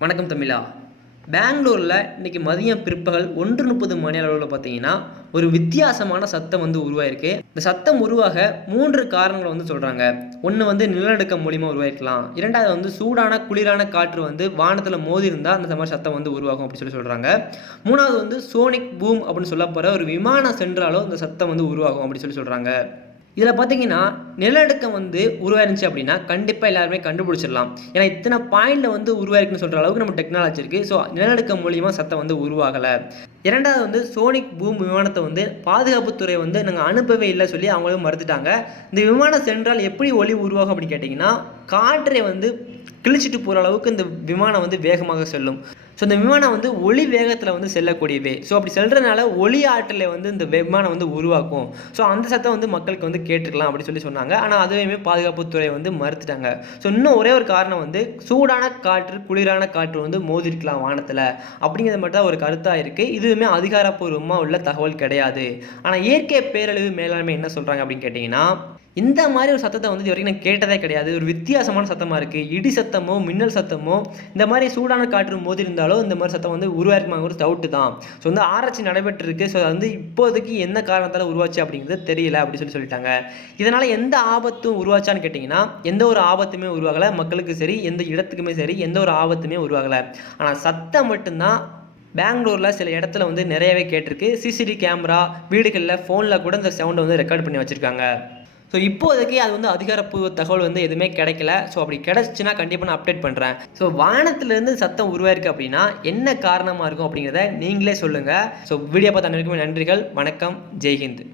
வணக்கம் தமிழா. பெங்களூரில் இன்றைக்கி மதியம் பிற்பகல் 1:30 மணி அளவில் பார்த்தீங்கன்னா ஒரு வித்தியாசமான சத்தம் உருவாயிருக்கு. இந்த சத்தம் உருவாக 3 காரணங்களை சொல்கிறாங்க. ஒன்று நிலநடுக்கம் மூலிமா உருவாயிருக்கலாம். இரண்டாவது சூடான குளிரான காற்று வானத்தில் மோதி இருந்தால் அந்த மாதிரி சத்தம் உருவாகும் அப்படின்னு சொல்கிறாங்க. மூணாவது சோனிக் பூம் அப்படின்னு சொல்ல போகிற ஒரு விமானம் சென்றாலும் இந்த சத்தம் உருவாகும் அப்படின்னு சொல்கிறாங்க. இதில் பார்த்தீங்கன்னா நிலநடுக்கம் உருவாயிருந்துச்சு அப்படின்னா கண்டிப்பாக எல்லாருமே கண்டுபிடிச்சிடலாம். ஏன்னா இத்தனை பாயிண்டில் உருவாயிருக்குன்னு சொல்கிற அளவுக்கு நம்ம டெக்னாலஜி இருக்குது. ஸோ நிலநடுக்கம் மூலியமாக சத்தம் உருவாகலை. இரண்டாவது சோனிக் பூம் விமானத்தை பாதுகாப்புத்துறை நாங்கள் அனுப்பவே இல்லை சொல்லி அவங்களும் மறுத்துட்டாங்க. இந்த விமானம் சென்றால் எப்படி ஒலி உருவாகும் அப்படின்னு கேட்டிங்கன்னா காற்றை கிழிச்சிட்டு போகிற அளவுக்கு இந்த விமானம் வேகமாக செல்லும். ஸோ இந்த விமானம் ஒளி வேகத்தில் செல்லக்கூடியவே. ஸோ அப்படி செல்றதுனால ஒளி ஆற்றலை இந்த விமானம் உருவாக்கும். ஸோ அந்த சத்தம் மக்களுக்கு கேட்டுக்கலாம் அப்படின்னு சொன்னாங்க. ஆனால் அதுவுமே பாதுகாப்புத்துறை மறுத்துட்டாங்க. ஸோ இன்னும் ஒரே ஒரு காரணம் சூடான காற்று குளிரான காற்று மோதிருக்கலாம் வானத்தில் அப்படிங்கிறது மட்டும் தான் ஒரு கருத்தாக இருக்குது. இதுவுமே அதிகாரப்பூர்வமாக உள்ள தகவல் கிடையாது. ஆனால் இயற்கை பேரழிவு மேலாண்மை என்ன சொல்கிறாங்க அப்படின்னு கேட்டிங்கன்னா, இந்த மாதிரி ஒரு சத்தத்தை இது வரைக்கும் நான் கேட்டதே கிடையாது. ஒரு வித்தியாசமான சத்தமாக இருக்குது. இடி சத்தமோ மின்னல் சத்தமோ இந்த மாதிரி சூடான காற்று மோதி இருந்தாலும் இந்த மாதிரி சத்தம் உருவாயிருக்குமா ஒரு டவுட்டு தான். ஸோ ஆராய்ச்சி நடைபெற்றிருக்கு. ஸோ அது இப்போதைக்கு என்ன காரணத்தால் உருவாச்சு அப்படிங்கிறது தெரியல அப்படின்னு சொல்லிட்டாங்க. இதனால் எந்த ஆபத்தும் உருவாச்சான்னு கேட்டிங்கன்னா எந்த ஒரு ஆபத்துமே உருவாகலை. மக்களுக்கு சரி எந்த இடத்துக்குமே சரி எந்த ஒரு ஆபத்துமே உருவாகலை. ஆனால் சத்தம் மட்டும்தான் பெங்களூரில் சில இடத்துல நிறையவே கேட்டிருக்கு. சிசிடிவி கேமரா வீடுகளில் ஃபோனில் கூட இந்த சவுண்டை ரெக்கார்ட் பண்ணி வச்சுருக்காங்க. ஸோ இப்போதைக்கு அது அதிகாரப்பூர்வ தகவல் எதுவுமே கிடைக்கல. ஸோ அப்படி கிடச்சின்னா கண்டிப்பாக நான் அப்டேட் பண்ணுறேன். ஸோ வானத்திலேருந்து சத்தம் உருவாயிருக்கு அப்படின்னா என்ன காரணமாக இருக்கும் அப்படிங்கிறத நீங்களே சொல்லுங்கள். ஸோ வீடியோ பார்த்த அனைவருக்குமே நன்றிகள். வணக்கம். ஜெய்ஹிந்த்.